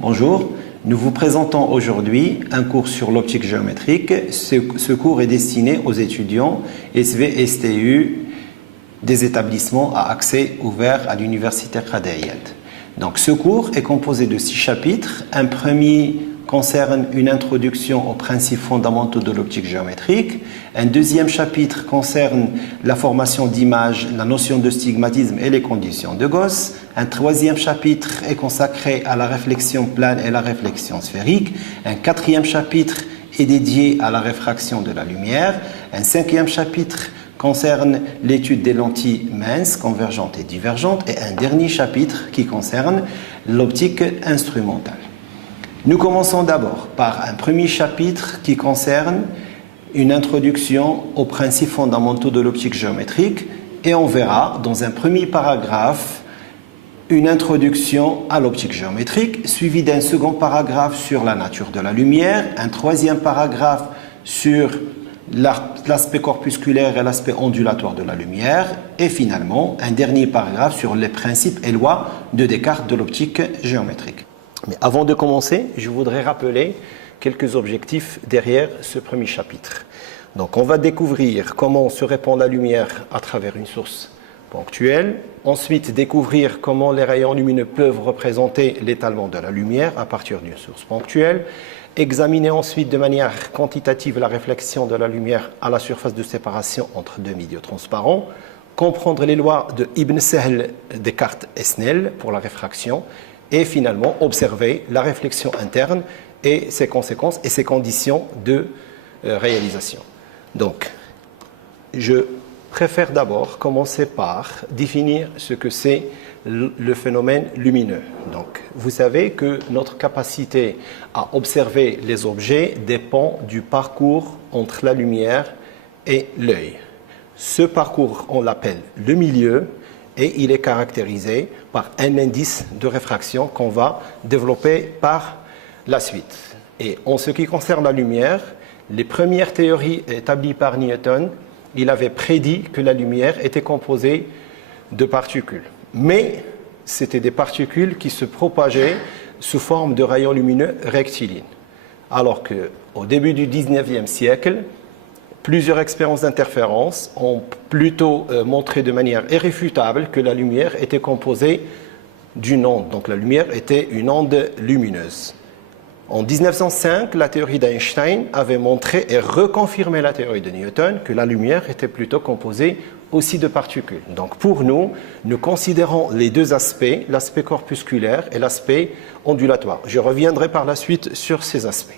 Bonjour, nous vous présentons aujourd'hui un cours sur l'optique géométrique. Ce cours est destiné aux étudiants SV STU des établissements à accès ouvert à l'Université Qadaiyyat. Donc ce cours est composé de 6 chapitres. Un premier concerne une introduction aux principes fondamentaux de l'optique géométrique. Un deuxième chapitre concerne la formation d'images, la notion de stigmatisme et les conditions de Gauss. Un troisième chapitre est consacré à la réflexion plane et la réflexion sphérique. Un quatrième chapitre est dédié à la réfraction de la lumière. Un cinquième chapitre concerne l'étude des lentilles minces, convergentes et divergentes. Et un dernier chapitre qui concerne l'optique instrumentale. Nous commençons d'abord par un premier chapitre qui concerne une introduction aux principes fondamentaux de l'optique géométrique et on verra dans un premier paragraphe une introduction à l'optique géométrique suivi d'un second paragraphe sur la nature de la lumière, un troisième paragraphe sur l'aspect corpusculaire et l'aspect ondulatoire de la lumière et finalement un dernier paragraphe sur les principes et lois de Descartes de l'optique géométrique. Mais avant de commencer, je voudrais rappeler quelques objectifs derrière ce premier chapitre. Donc, on va découvrir comment se répand la lumière à travers une source ponctuelle. Ensuite, découvrir comment les rayons lumineux peuvent représenter l'étalement de la lumière à partir d'une source ponctuelle. Examiner ensuite de manière quantitative la réflexion de la lumière à la surface de séparation entre deux milieux transparents. Comprendre les lois de Ibn Sahl, Descartes et Snell pour la réfraction. Et finalement, observer la réflexion interne et ses conséquences et ses conditions de réalisation. Donc, je préfère d'abord commencer par définir ce que c'est le phénomène lumineux. Donc, vous savez que notre capacité à observer les objets dépend du parcours entre la lumière et l'œil. Ce parcours, on l'appelle le milieu. Et il est caractérisé par un indice de réfraction qu'on va développer par la suite. Et en ce qui concerne la lumière, les premières théories établies par Newton, il avait prédit que la lumière était composée de particules. Mais c'était des particules qui se propageaient sous forme de rayons lumineux rectilignes. Alors qu'au début du 19e siècle, plusieurs expériences d'interférence ont plutôt montré de manière irréfutable que la lumière était composée d'une onde. Donc la lumière était une onde lumineuse. En 1905, la théorie d'Einstein avait montré et reconfirmé la théorie de Newton que la lumière était plutôt composée aussi de particules. Donc pour nous, nous considérons les deux aspects, l'aspect corpusculaire et l'aspect ondulatoire. Je reviendrai par la suite sur ces aspects.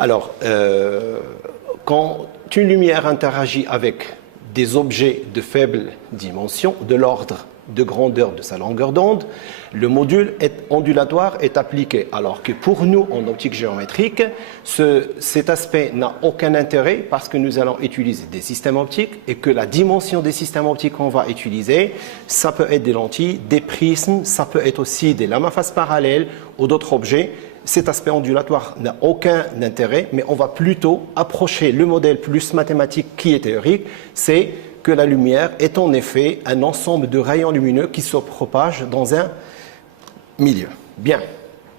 Alors, quand une lumière interagit avec des objets de faible dimension, de l'ordre de grandeur de sa longueur d'onde, le module ondulatoire est appliqué. Alors que pour nous, en optique géométrique, cet aspect n'a aucun intérêt parce que nous allons utiliser des systèmes optiques et que la dimension des systèmes optiques qu'on va utiliser, ça peut être des lentilles, des prismes, ça peut être aussi des lames à face parallèle ou d'autres objets. Cet aspect ondulatoire n'a aucun intérêt, mais on va plutôt approcher le modèle plus mathématique qui est théorique, c'est que la lumière est en effet un ensemble de rayons lumineux qui se propagent dans un milieu. Bien,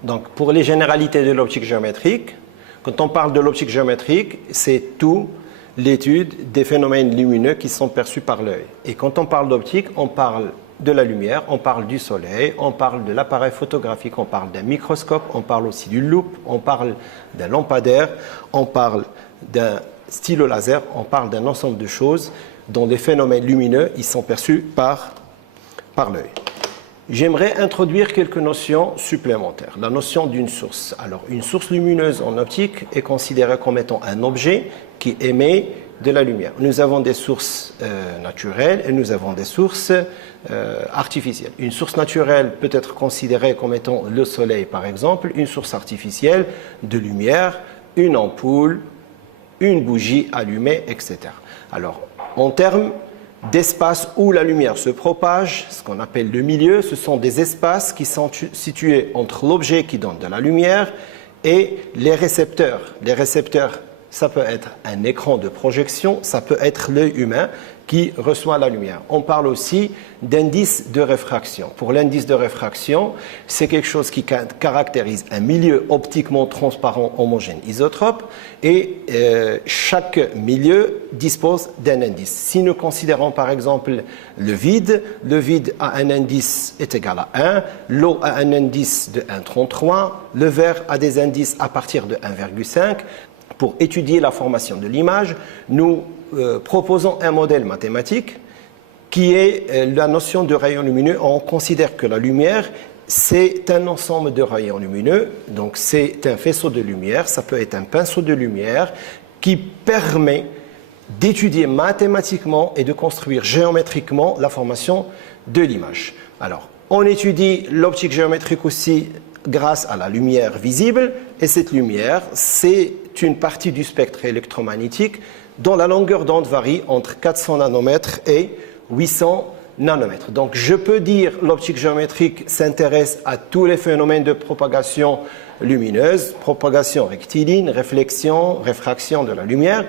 donc pour les généralités de l'optique géométrique, quand on parle de l'optique géométrique, c'est tout l'étude des phénomènes lumineux qui sont perçus par l'œil. Et quand on parle d'optique, on parle de la lumière, on parle du soleil, on parle de l'appareil photographique, on parle d'un microscope, on parle aussi d'une loupe, on parle d'un lampadaire, on parle d'un stylo laser, on parle d'un ensemble de choses dont les phénomènes lumineux ils sont perçus par l'œil. J'aimerais introduire quelques notions supplémentaires. La notion d'une source. Alors, une source lumineuse en optique est considérée comme étant un objet qui émet de la lumière. Nous avons des sources naturelles et nous avons des sources artificielles. Une source naturelle peut être considérée comme étant le soleil, par exemple, une source artificielle de lumière, une ampoule, une bougie allumée, etc. Alors, en termes d'espace où la lumière se propage, ce qu'on appelle le milieu, ce sont des espaces qui sont situés entre l'objet qui donne de la lumière et les récepteurs. Les récepteurs, ça peut être un écran de projection, ça peut être l'œil humain qui reçoit la lumière. On parle aussi d'indice de réfraction. Pour l'indice de réfraction, c'est quelque chose qui caractérise un milieu optiquement transparent homogène isotrope et chaque milieu dispose d'un indice. Si nous considérons par exemple le vide a un indice est égal à 1, l'eau a un indice de 1,33, le verre a des indices à partir de 1,5. Pour étudier la formation de l'image, nous proposons un modèle mathématique qui est la notion de rayon lumineux. On considère que la lumière, c'est un ensemble de rayons lumineux, donc c'est un faisceau de lumière, ça peut être un pinceau de lumière qui permet d'étudier mathématiquement et de construire géométriquement la formation de l'image. Alors, on étudie l'optique géométrique aussi grâce à la lumière visible, et cette lumière, c'est une partie du spectre électromagnétique dont la longueur d'onde varie entre 400 nanomètres et 800 nanomètres. Donc je peux dire que l'optique géométrique s'intéresse à tous les phénomènes de propagation lumineuse, propagation rectiligne, réflexion, réfraction de la lumière,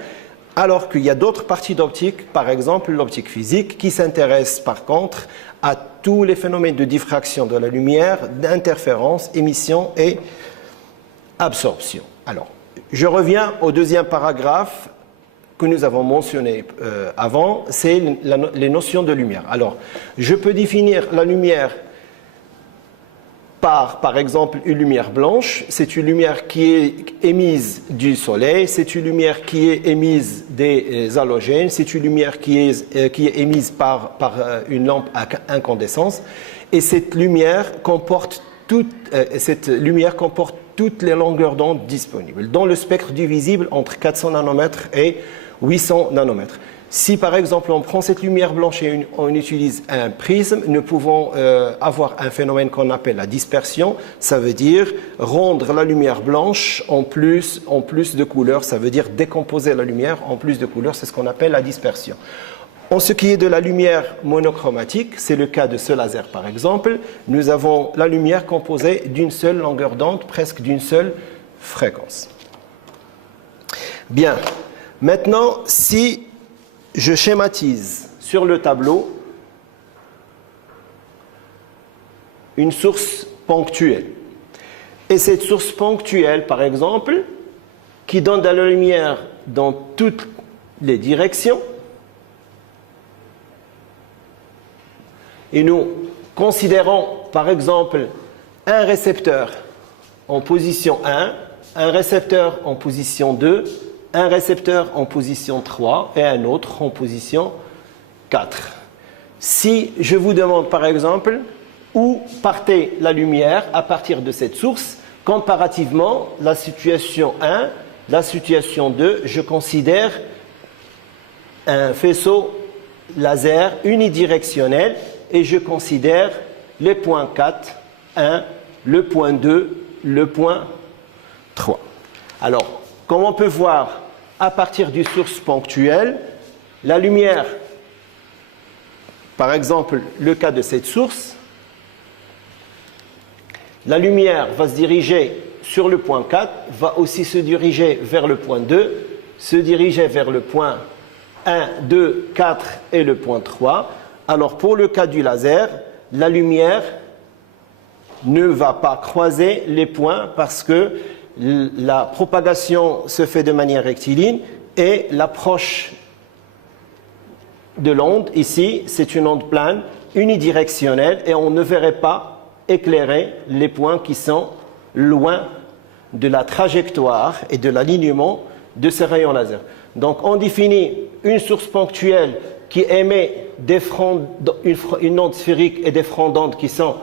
alors qu'il y a d'autres parties d'optique, par exemple l'optique physique, qui s'intéresse par contre à tous les phénomènes de diffraction de la lumière, d'interférence, émission et absorption. Alors, je reviens au deuxième paragraphe que nous avons mentionné avant, c'est les notions de lumière. Alors, je peux définir la lumière par exemple, une lumière blanche. C'est une lumière qui est émise du soleil, c'est une lumière qui est émise des halogènes, c'est une lumière qui est émise par une lampe à incandescence. Et cette lumière comporte toutes les longueurs d'onde disponibles dans le spectre du visible entre 400 nanomètres et 800 nanomètres. Si par exemple on prend cette lumière blanche et on utilise un prisme, nous pouvons avoir un phénomène qu'on appelle la dispersion. Ça veut dire rendre la lumière blanche en plus de couleurs. Ça veut dire décomposer la lumière en plus de couleurs. C'est ce qu'on appelle la dispersion. En ce qui est de la lumière monochromatique, c'est le cas de ce laser par exemple, nous avons la lumière composée d'une seule longueur d'onde, presque d'une seule fréquence. Bien, maintenant si je schématise sur le tableau une source ponctuelle, et cette source ponctuelle par exemple, qui donne de la lumière dans toutes les directions, et nous considérons par exemple un récepteur en position 1, un récepteur en position 2, un récepteur en position 3 et un autre en position 4. Si je vous demande par exemple où partait la lumière à partir de cette source, comparativement la situation 1, la situation 2, je considère un faisceau laser unidirectionnel et je considère les points 4, 1, le point 2, le point 3. Alors, comme on peut voir, à partir d'une source ponctuelle, la lumière, par exemple, le cas de cette source, la lumière va se diriger sur le point 4, va aussi se diriger vers le point 2, se diriger vers le point 1, 2, 4 et le point 3. Alors pour le cas du laser, la lumière ne va pas croiser les points parce que la propagation se fait de manière rectiligne et l'approche de l'onde, ici, c'est une onde plane unidirectionnelle et on ne verrait pas éclairer les points qui sont loin de la trajectoire et de l'alignement de ces rayons laser. Donc on définit une source ponctuelle qui émet une onde sphérique et des fronts d'onde qui sont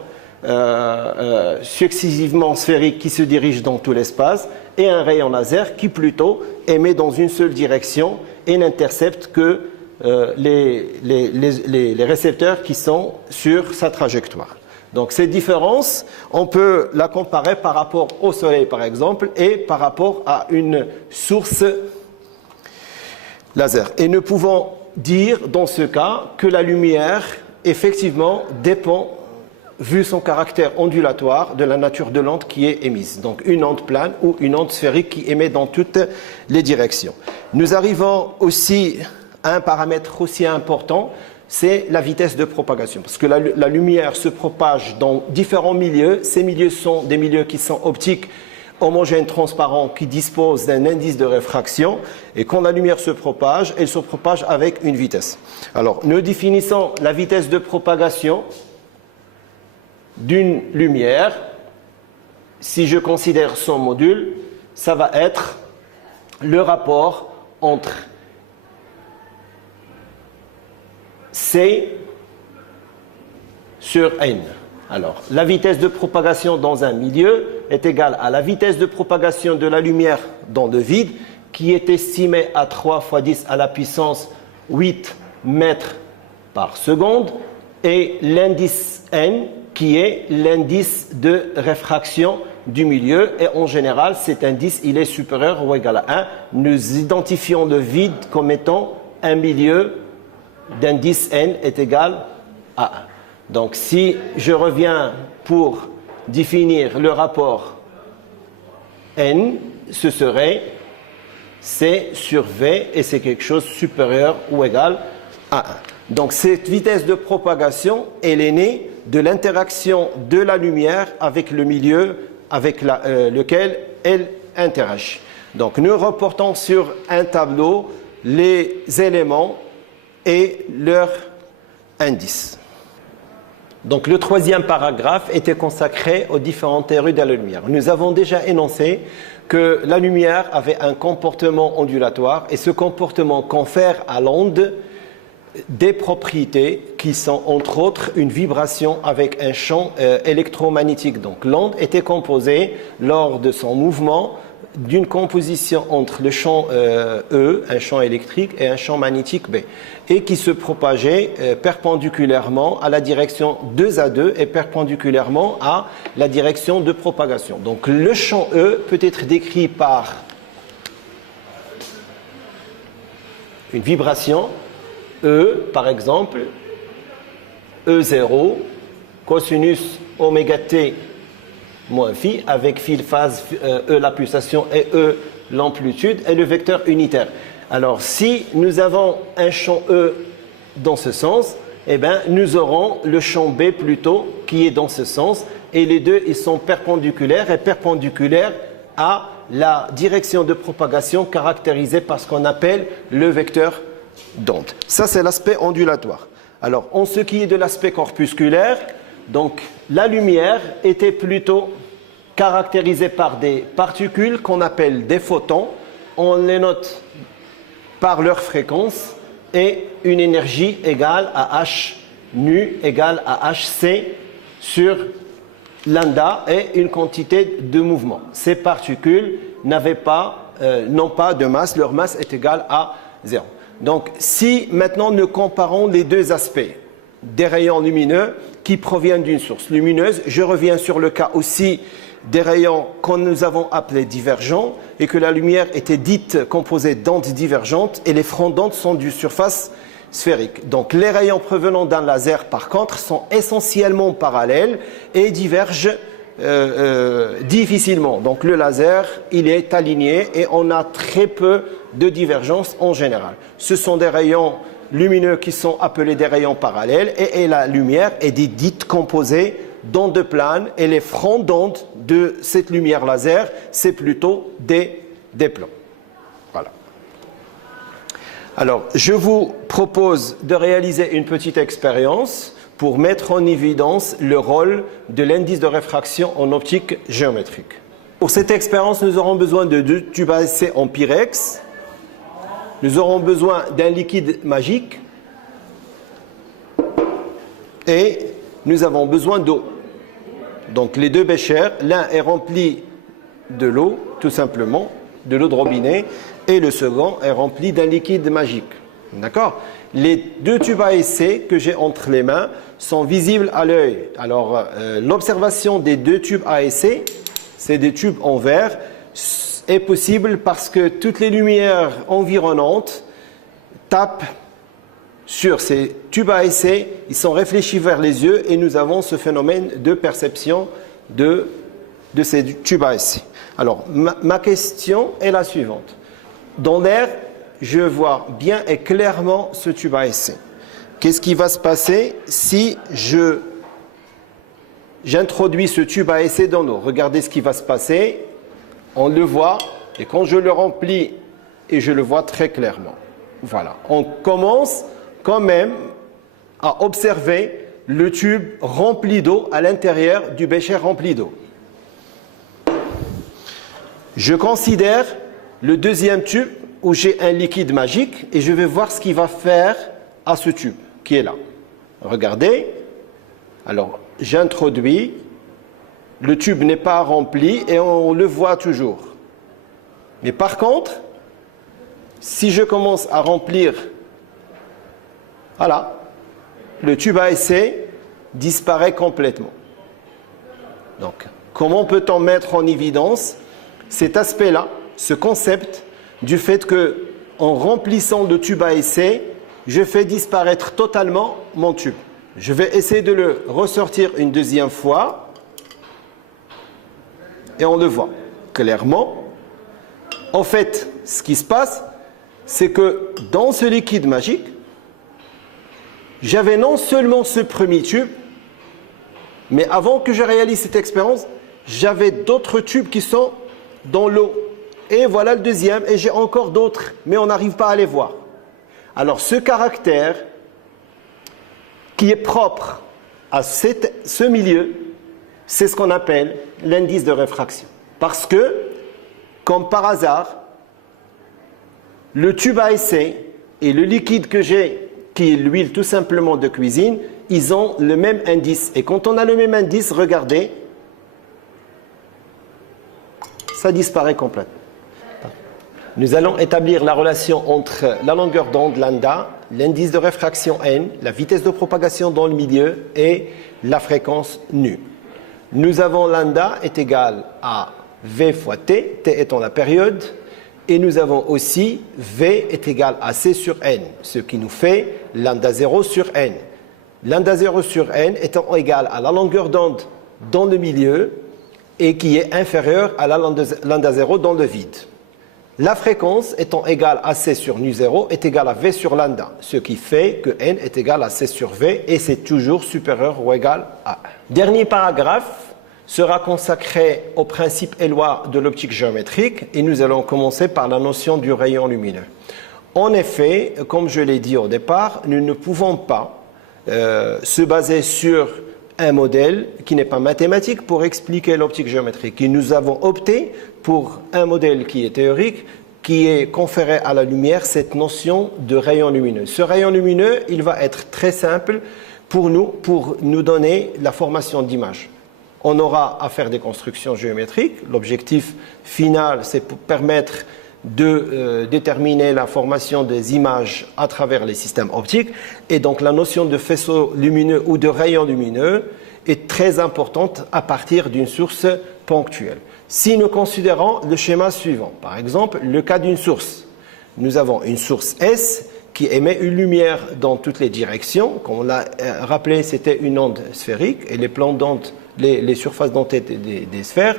successivement sphériques qui se dirigent dans tout l'espace et un rayon laser qui plutôt émet dans une seule direction et n'intercepte que les récepteurs qui sont sur sa trajectoire. Donc cette différence, on peut la comparer par rapport au Soleil par exemple et par rapport à une source laser. Et nous pouvons dire dans ce cas que la lumière effectivement dépend, vu son caractère ondulatoire, de la nature de l'onde qui est émise. Donc une onde plane ou une onde sphérique qui émet dans toutes les directions. Nous arrivons aussi un paramètre aussi important, c'est la vitesse de propagation. Parce que la lumière se propage dans différents milieux. Ces milieux sont des milieux qui sont optiques, homogènes, transparents, qui disposent d'un indice de réfraction. Et quand la lumière se propage, elle se propage avec une vitesse. Alors, nous définissons la vitesse de propagation d'une lumière. Si je considère son module, ça va être le rapport entre C sur N. Alors, la vitesse de propagation dans un milieu est égale à la vitesse de propagation de la lumière dans le vide, qui est estimée à 3 fois 10 à la puissance 8 mètres par seconde, et l'indice N, qui est l'indice de réfraction du milieu. Et en général, cet indice, il est supérieur ou égal à 1. Nous identifions le vide comme étant un milieu d'indice N est égal à 1. Donc, si je reviens pour définir le rapport N, ce serait C sur V, et c'est quelque chose supérieur ou égal à 1. Donc, cette vitesse de propagation, elle est née de l'interaction de la lumière avec le milieu avec lequel elle interagit. Donc, nous reportons sur un tableau les éléments et leur indice. Donc, le troisième paragraphe était consacré aux différentes théories de la lumière. Nous avons déjà énoncé que la lumière avait un comportement ondulatoire, et ce comportement confère à l'onde des propriétés qui sont entre autres une vibration avec un champ électromagnétique. Donc l'onde était composée lors de son mouvement d'une composition entre le champ E, un champ électrique, et un champ magnétique B, et qui se propageait perpendiculairement à la direction 2 à 2 et perpendiculairement à la direction de propagation. Donc le champ E peut être décrit par une vibration E, par exemple, E0, cosinus oméga t moins phi, avec phi phase, E la pulsation et E l'amplitude, et le vecteur unitaire. Alors, si nous avons un champ E dans ce sens, eh bien, nous aurons le champ B plutôt qui est dans ce sens, et les deux, ils sont perpendiculaires, et perpendiculaires à la direction de propagation caractérisée par ce qu'on appelle le vecteur d'onde. Ça, c'est l'aspect ondulatoire. Alors, en ce qui est de l'aspect corpusculaire, donc la lumière était plutôt caractérisée par des particules qu'on appelle des photons. On les note par leur fréquence et une énergie égale à H nu égale à HC sur lambda et une quantité de mouvement. Ces particules n'ont pas de masse, leur masse est égale à 0. Donc, si maintenant nous comparons les deux aspects des rayons lumineux qui proviennent d'une source lumineuse, je reviens sur le cas aussi des rayons que nous avons appelés divergents, et que la lumière était dite composée d'ondes divergentes, et les fronts d'onde sont d'une surface sphérique. Donc, les rayons provenant d'un laser, par contre, sont essentiellement parallèles et divergent difficilement. Donc, le laser, il est aligné et on a très peu de divergence en général. Ce sont des rayons lumineux qui sont appelés des rayons parallèles, et la lumière est dite composée d'ondes planes, et les fronts d'onde de cette lumière laser, c'est plutôt des plans. Voilà. Alors, je vous propose de réaliser une petite expérience pour mettre en évidence le rôle de l'indice de réfraction en optique géométrique. Pour cette expérience, nous aurons besoin de 2 tubes ASC en pyrex. Nous aurons besoin d'un liquide magique et nous avons besoin d'eau. Donc les 2 béchers, l'un est rempli de l'eau, tout simplement, de l'eau de robinet, et le second est rempli d'un liquide magique. D'accord ? Les 2 tubes ASC que j'ai entre les mains sont visibles à l'œil. Alors, l'observation des 2 tubes ASC, c'est des tubes en verre, est possible parce que toutes les lumières environnantes tapent sur ces tubes ASC, ils sont réfléchis vers les yeux, et nous avons ce phénomène de perception de ces tubes ASC. Alors, ma question est la suivante. Dans l'air, je vois bien et clairement ce tube à essai. Qu'est-ce qui va se passer si j'introduis ce tube à essai dans l'eau? Regardez ce qui va se passer. On le voit, et quand je le remplis, et je le vois très clairement. Voilà, on commence quand même à observer le tube rempli d'eau à l'intérieur du bécher rempli d'eau. Je considère le deuxième tube où j'ai un liquide magique et je vais voir ce qu'il va faire à ce tube qui est là. Regardez, alors j'introduis, le tube n'est pas rempli et on le voit toujours. Mais par contre, si je commence à remplir, voilà, le tube à essai disparaît complètement. Donc, comment peut-on mettre en évidence cet aspect-là, ce concept du fait que, en remplissant le tube à essai, je fais disparaître totalement mon tube. Je vais essayer de le ressortir une deuxième fois et on le voit clairement. En fait, ce qui se passe, c'est que dans ce liquide magique, j'avais non seulement ce premier tube, mais avant que je réalise cette expérience, j'avais d'autres tubes qui sont dans l'eau. Et voilà le deuxième, et j'ai encore d'autres, mais on n'arrive pas à les voir. Alors ce caractère qui est propre à ce milieu, c'est ce qu'on appelle l'indice de réfraction. Parce que, comme par hasard, le tube à essai et le liquide que j'ai, qui est l'huile tout simplement de cuisine, ils ont le même indice. Et quand on a le même indice, regardez, ça disparaît complètement. Nous allons établir la relation entre la longueur d'onde lambda, l'indice de réfraction n, la vitesse de propagation dans le milieu et la fréquence nu. Nous avons lambda est égal à v fois t, t étant la période, et nous avons aussi v est égal à c sur n, ce qui nous fait lambda 0 sur n. Lambda 0 sur n étant égal à la longueur d'onde dans le milieu et qui est inférieure à la lambda 0 dans le vide. La fréquence étant égale à c sur nu 0 est égale à v sur lambda, ce qui fait que n est égal à c sur v et c'est toujours supérieur ou égal à 1. Dernier paragraphe sera consacré aux principes et lois de l'optique géométrique et nous allons commencer par la notion du rayon lumineux. En effet, comme je l'ai dit au départ, nous ne pouvons pas se baser sur un modèle qui n'est pas mathématique pour expliquer l'optique géométrique. Et nous avons opté pour un modèle qui est théorique, qui est conféré à la lumière cette notion de rayon lumineux. Ce rayon lumineux, il va être très simple pour nous donner la formation d'image. On aura à faire des constructions géométriques. L'objectif final, c'est pour permettre de déterminer la formation des images à travers les systèmes optiques. Et donc la notion de faisceau lumineux ou de rayon lumineux est très importante à partir d'une source ponctuelle. Si nous considérons le schéma suivant, par exemple le cas d'une source, nous avons une source S qui émet une lumière dans toutes les directions. Comme on l'a rappelé, c'était une onde sphérique et les plans d'onde, les surfaces d'onde étaient des sphères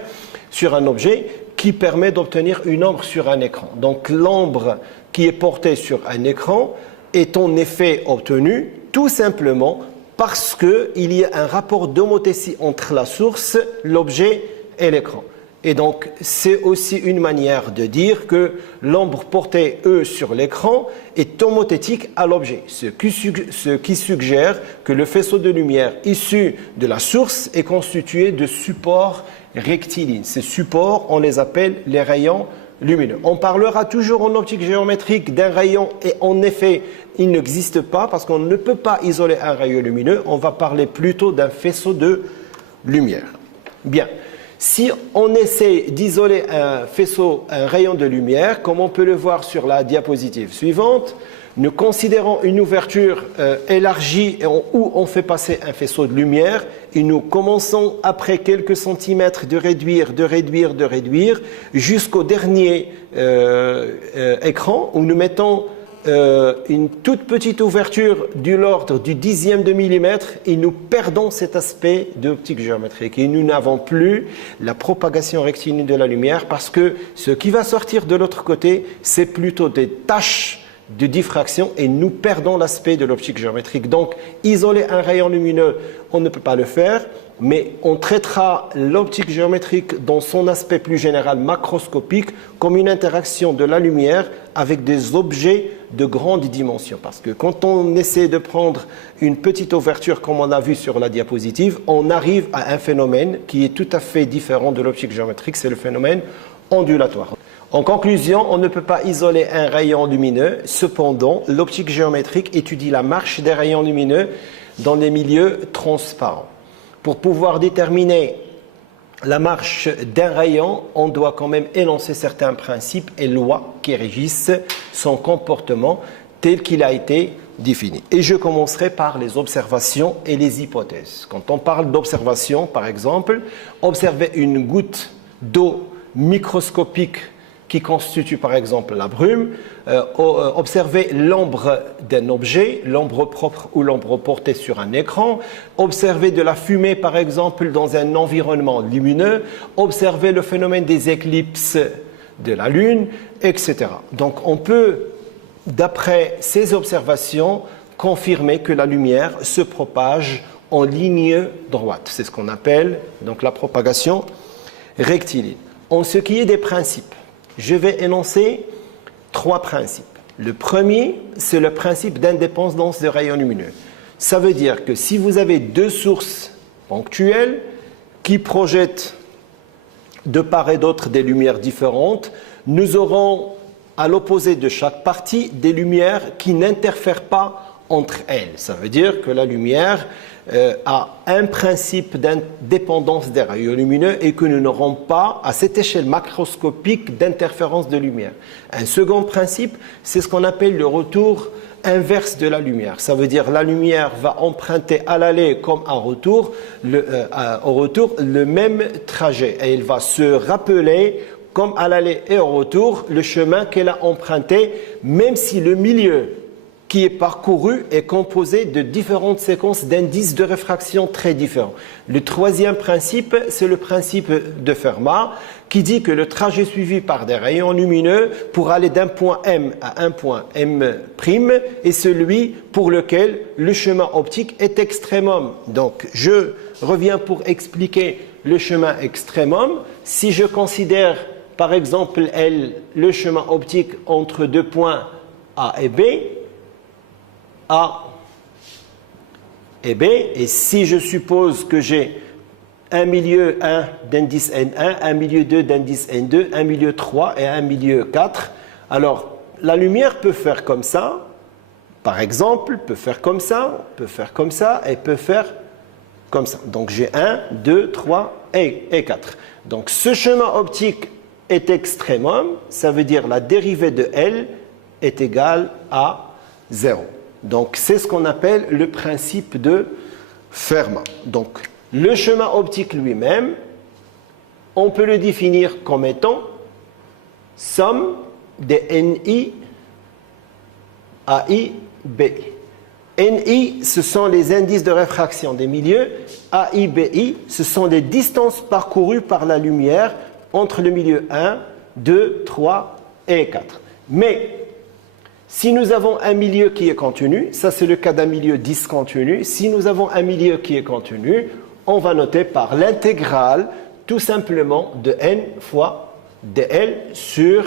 sur un objet qui permet d'obtenir une ombre sur un écran. Donc l'ombre qui est portée sur un écran est en effet obtenue tout simplement parce qu'il y a un rapport d'homothétie entre la source, l'objet et l'écran. Et donc c'est aussi une manière de dire que l'ombre portée sur l'écran est homothétique à l'objet, ce qui suggère que le faisceau de lumière issu de la source est constitué de supports rectilignes. Ces supports, on les appelle les rayons lumineux. On parlera toujours en optique géométrique d'un rayon et en effet, il n'existe pas parce qu'on ne peut pas isoler un rayon lumineux. On va parler plutôt d'un faisceau de lumière. Bien. Si on essaie d'isoler un rayon de lumière, comme on peut le voir sur la diapositive suivante, nous considérons une ouverture élargie où on fait passer un faisceau de lumière et nous commençons après quelques centimètres de réduire jusqu'au dernier écran où nous mettons une toute petite ouverture de l'ordre du dixième de millimètre et nous perdons cet aspect de l'optique géométrique et nous n'avons plus la propagation rectiligne de la lumière parce que ce qui va sortir de l'autre côté, c'est plutôt des taches de diffraction et nous perdons l'aspect de l'optique géométrique. Donc, isoler un rayon lumineux, on ne peut pas le faire, mais on traitera l'optique géométrique dans son aspect plus général macroscopique comme une interaction de la lumière avec des objets de grande dimension. Parce que quand on essaie de prendre une petite ouverture comme on a vu sur la diapositive, on arrive à un phénomène qui est tout à fait différent de l'optique géométrique, c'est le phénomène ondulatoire. En conclusion, on ne peut pas isoler un rayon lumineux. Cependant, l'optique géométrique étudie la marche des rayons lumineux dans les milieux transparents. Pour pouvoir déterminer la marche d'un rayon, on doit quand même énoncer certains principes et lois qui régissent son comportement tel qu'il a été défini. Et je commencerai par les observations et les hypothèses. Quand on parle d'observation, par exemple, observer une goutte d'eau microscopique qui constitue par exemple la brume, observer l'ombre d'un objet, l'ombre propre ou l'ombre portée sur un écran, observer de la fumée par exemple dans un environnement lumineux, observer le phénomène des éclipses de la Lune, etc. Donc on peut, d'après ces observations, confirmer que la lumière se propage en ligne droite. C'est ce qu'on appelle donc la propagation rectiligne. En ce qui est des principes, je vais énoncer 3 principes. Le premier, c'est le principe d'indépendance des rayons lumineux. Ça veut dire que si vous avez 2 sources ponctuelles qui projettent de part et d'autre des lumières différentes, nous aurons à l'opposé de chaque partie des lumières qui n'interfèrent pas entre elles. Ça veut dire que la lumière a un principe d'indépendance des rayons lumineux et que nous n'aurons pas, à cette échelle macroscopique, d'interférence de lumière. Un second principe, c'est ce qu'on appelle le retour inverse de la lumière. Ça veut dire la lumière va emprunter à l'aller comme au retour le même trajet et elle va se rappeler comme à l'aller et au retour le chemin qu'elle a emprunté, même si le milieu qui est parcouru est composé de différentes séquences d'indices de réfraction très différents. Le troisième principe, c'est le principe de Fermat, qui dit que le trajet suivi par des rayons lumineux pour aller d'un point M à un point M' est celui pour lequel le chemin optique est extrémum. Donc, je reviens pour expliquer le chemin extrémum. Si je considère, par exemple, le chemin optique entre 2 points A et B, A et B, et si je suppose que j'ai un milieu 1 d'indice N1, un milieu 2 d'indice N2, un milieu 3 et un milieu 4, alors la lumière peut faire comme ça, par exemple, peut faire comme ça, peut faire comme ça et peut faire comme ça. Donc j'ai 1, 2, 3 et 4. Donc ce chemin optique est extrémum, ça veut dire la dérivée de L est égale à 0. Donc, c'est ce qu'on appelle le principe de Fermat. Donc, le chemin optique lui-même, on peut le définir comme étant somme des NI, AI, BI. NI, ce sont les indices de réfraction des milieux. AI, BI, ce sont les distances parcourues par la lumière entre le milieu 1, 2, 3 et 4. Mais si nous avons un milieu qui est continu, ça c'est le cas d'un milieu discontinu, si nous avons un milieu qui est continu, on va noter par l'intégrale tout simplement de n fois dl sur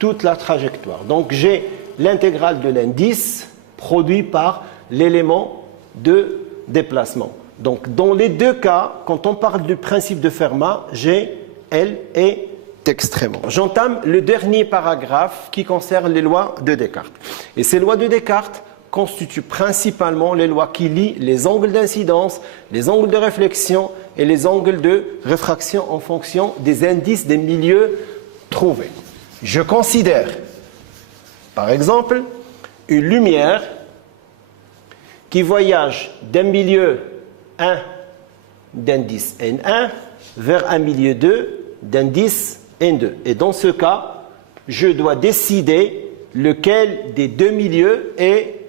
toute la trajectoire. Donc j'ai l'intégrale de l'indice produit par l'élément de déplacement. Donc dans les 2 cas, quand on parle du principe de Fermat, j'ai L et extrêmement. J'entame le dernier paragraphe qui concerne les lois de Descartes. Et ces lois de Descartes constituent principalement les lois qui lient les angles d'incidence, les angles de réflexion et les angles de réfraction en fonction des indices des milieux trouvés. Je considère, par exemple, une lumière qui voyage d'un milieu 1 d'indice N1 vers un milieu 2 d'indice N2. Et dans ce cas, je dois décider lequel des deux milieux est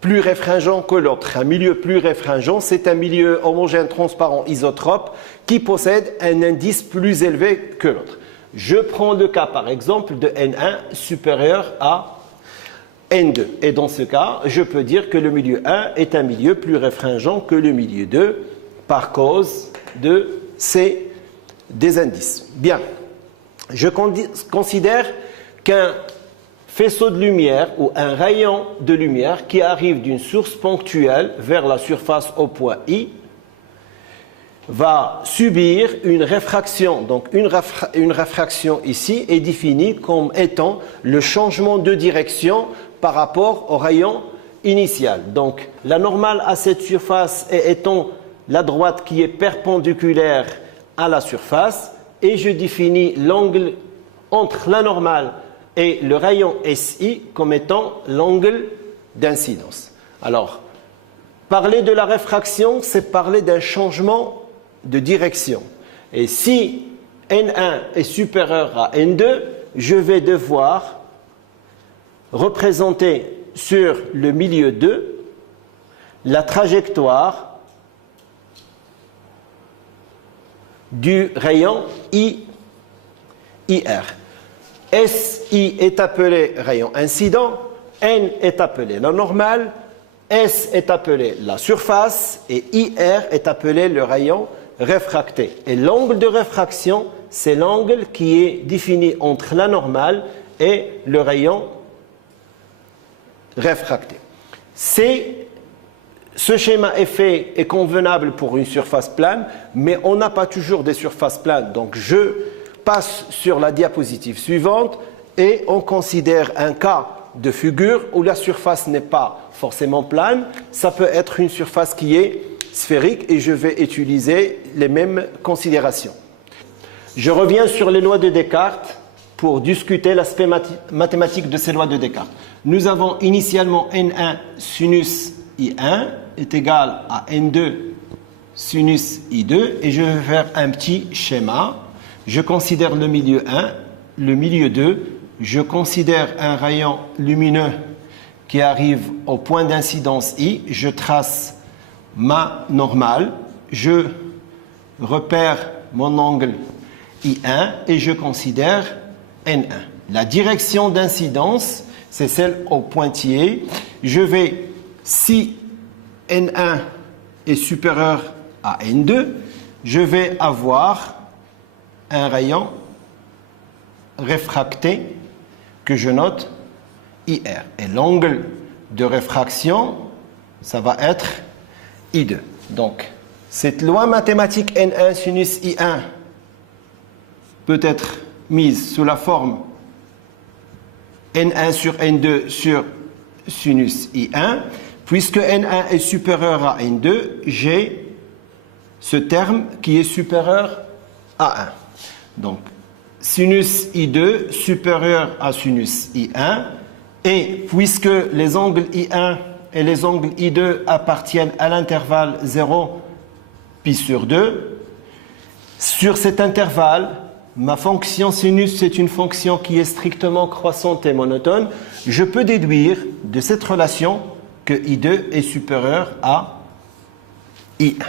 plus réfringent que l'autre. Un milieu plus réfringent, c'est un milieu homogène, transparent, isotrope qui possède un indice plus élevé que l'autre. Je prends le cas par exemple de N1 supérieur à N2. Et dans ce cas, je peux dire que le milieu 1 est un milieu plus réfringent que le milieu 2 par cause de des indices. Bien, je considère qu'un faisceau de lumière ou un rayon de lumière qui arrive d'une source ponctuelle vers la surface au point I va subir une réfraction. Donc une réfraction ici est définie comme étant le changement de direction par rapport au rayon initial. Donc la normale à cette surface est étant la droite qui est perpendiculaire à la surface et je définis l'angle entre la normale et le rayon SI comme étant l'angle d'incidence. Alors, parler de la réfraction, c'est parler d'un changement de direction. Et si N1 est supérieur à N2, je vais devoir représenter sur le milieu 2 la trajectoire du rayon IR. SI est appelé rayon incident, N est appelé la normale, S est appelé la surface et IR est appelé le rayon réfracté. Et l'angle de réfraction, c'est l'angle qui est défini entre la normale et le rayon réfracté. Ce schéma est convenable pour une surface plane, mais on n'a pas toujours des surfaces planes. Donc je passe sur la diapositive suivante et on considère un cas de figure où la surface n'est pas forcément plane. Ça peut être une surface qui est sphérique et je vais utiliser les mêmes considérations. Je reviens sur les lois de Descartes pour discuter l'aspect mathématique de ces lois de Descartes. Nous avons initialement N1 sinus I1 est égal à N2 sinus I2 et je vais faire un petit schéma. Je considère le milieu 1, le milieu 2, je considère un rayon lumineux qui arrive au point d'incidence I, je trace ma normale, je repère mon angle I1 et je considère N1. La direction d'incidence, c'est celle au pointillé. Je vais, si N1 est supérieur à N2, je vais avoir un rayon réfracté que je note IR. Et l'angle de réfraction, ça va être I2. Donc, cette loi mathématique N1 sinus I1 peut être mise sous la forme N1 sur N2 sur sinus I1. Puisque N1 est supérieur à N2, j'ai ce terme qui est supérieur à 1. Donc, sinus I2 supérieur à sinus I1. Et puisque les angles I1 et les angles I2 appartiennent à l'intervalle 0 pi sur 2, sur cet intervalle, ma fonction sinus, c'est une fonction qui est strictement croissante et monotone. Je peux déduire de cette relation que I2 est supérieur à I1.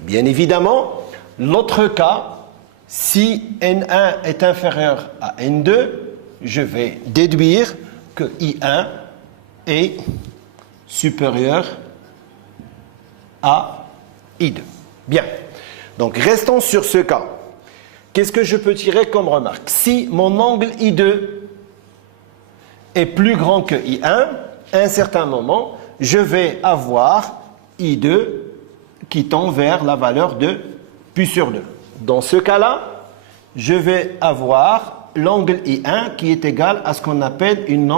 Bien évidemment, l'autre cas, si N1 est inférieur à N2, je vais déduire que I1 est supérieur à I2. Bien. Donc, restons sur ce cas. Qu'est-ce que je peux tirer comme remarque? Si mon angle I2 est plus grand que I1, à un certain moment, je vais avoir I2 qui tend vers la valeur de pi sur 2. Dans ce cas-là, je vais avoir l'angle I1 qui est égal à ce qu'on appelle un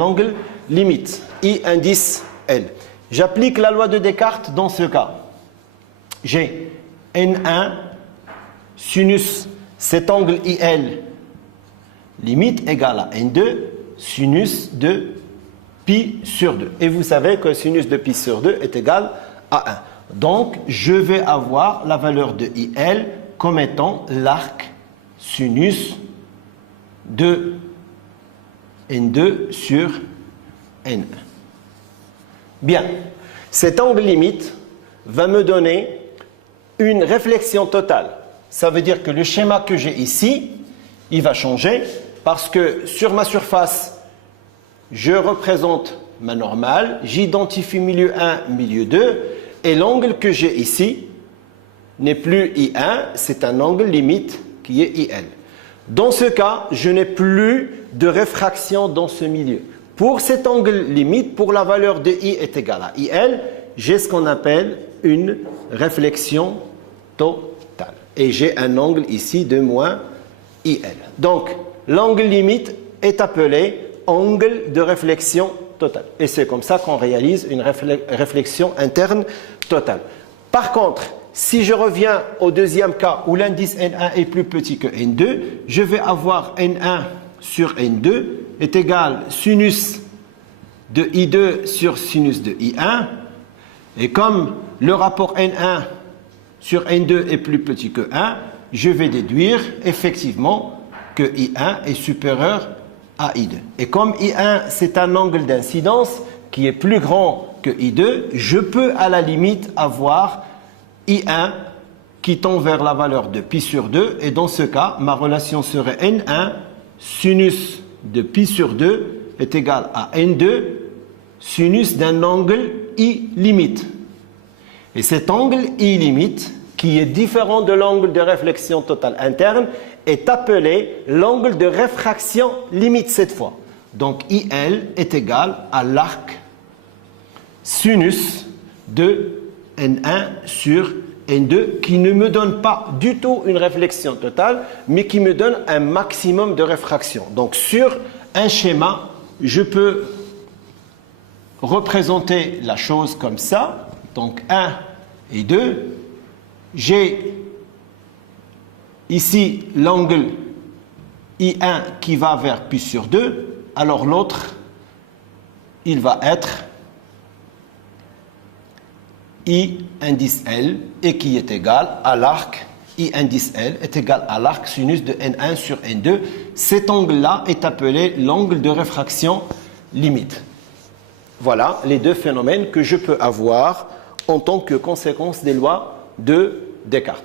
angle limite, I indice L. J'applique la loi de Descartes dans ce cas. J'ai N1 sinus cet angle IL limite égale à N2 sinus de pi sur 2. Et vous savez que sinus de pi sur 2 est égal à 1. Donc, je vais avoir la valeur de IL comme étant l'arc sinus de N2 sur N1. Bien, cet angle limite va me donner une réflexion totale. Ça veut dire que le schéma que j'ai ici, il va changer parce que sur ma surface, je représente ma normale, j'identifie milieu 1, milieu 2, et l'angle que j'ai ici n'est plus I1, c'est un angle limite qui est IL. Dans ce cas, je n'ai plus de réfraction dans ce milieu. Pour cet angle limite, pour la valeur de I est égale à IL, j'ai ce qu'on appelle une réflexion totale. Et j'ai un angle ici de moins IL. Donc, l'angle limite est appelé angle de réflexion totale. Et c'est comme ça qu'on réalise une réflexion interne totale. Par contre, si je reviens au deuxième cas où l'indice N1 est plus petit que N2, je vais avoir N1 sur N2 est égal sinus de I2 sur sinus de I1. Et comme le rapport N1 sur N2 est plus petit que 1, je vais déduire effectivement que I1 est supérieur à I2. Et comme I1, c'est un angle d'incidence qui est plus grand que I2, je peux à la limite avoir I1 qui tend vers la valeur de pi sur 2. Et dans ce cas, ma relation serait N1 sinus de pi sur 2 est égal à N2 sinus d'un angle I limite. Et cet angle I limite, qui est différent de l'angle de réflexion totale interne, est appelé l'angle de réfraction limite cette fois. Donc IL est égal à l'arc sinus de N1 sur N2 qui ne me donne pas du tout une réflexion totale, mais qui me donne un maximum de réfraction. Donc sur un schéma, je peux représenter la chose comme ça. Donc 1 et 2. J'ai ici l'angle I1 qui va vers pi sur 2. Alors l'autre, il va être I indice L et qui est égal à l'arc I indice L est égal à l'arc sinus de N1 sur N2. Cet angle-là est appelé l'angle de réfraction limite. Voilà les deux phénomènes que je peux avoir en tant que conséquence des lois de Descartes.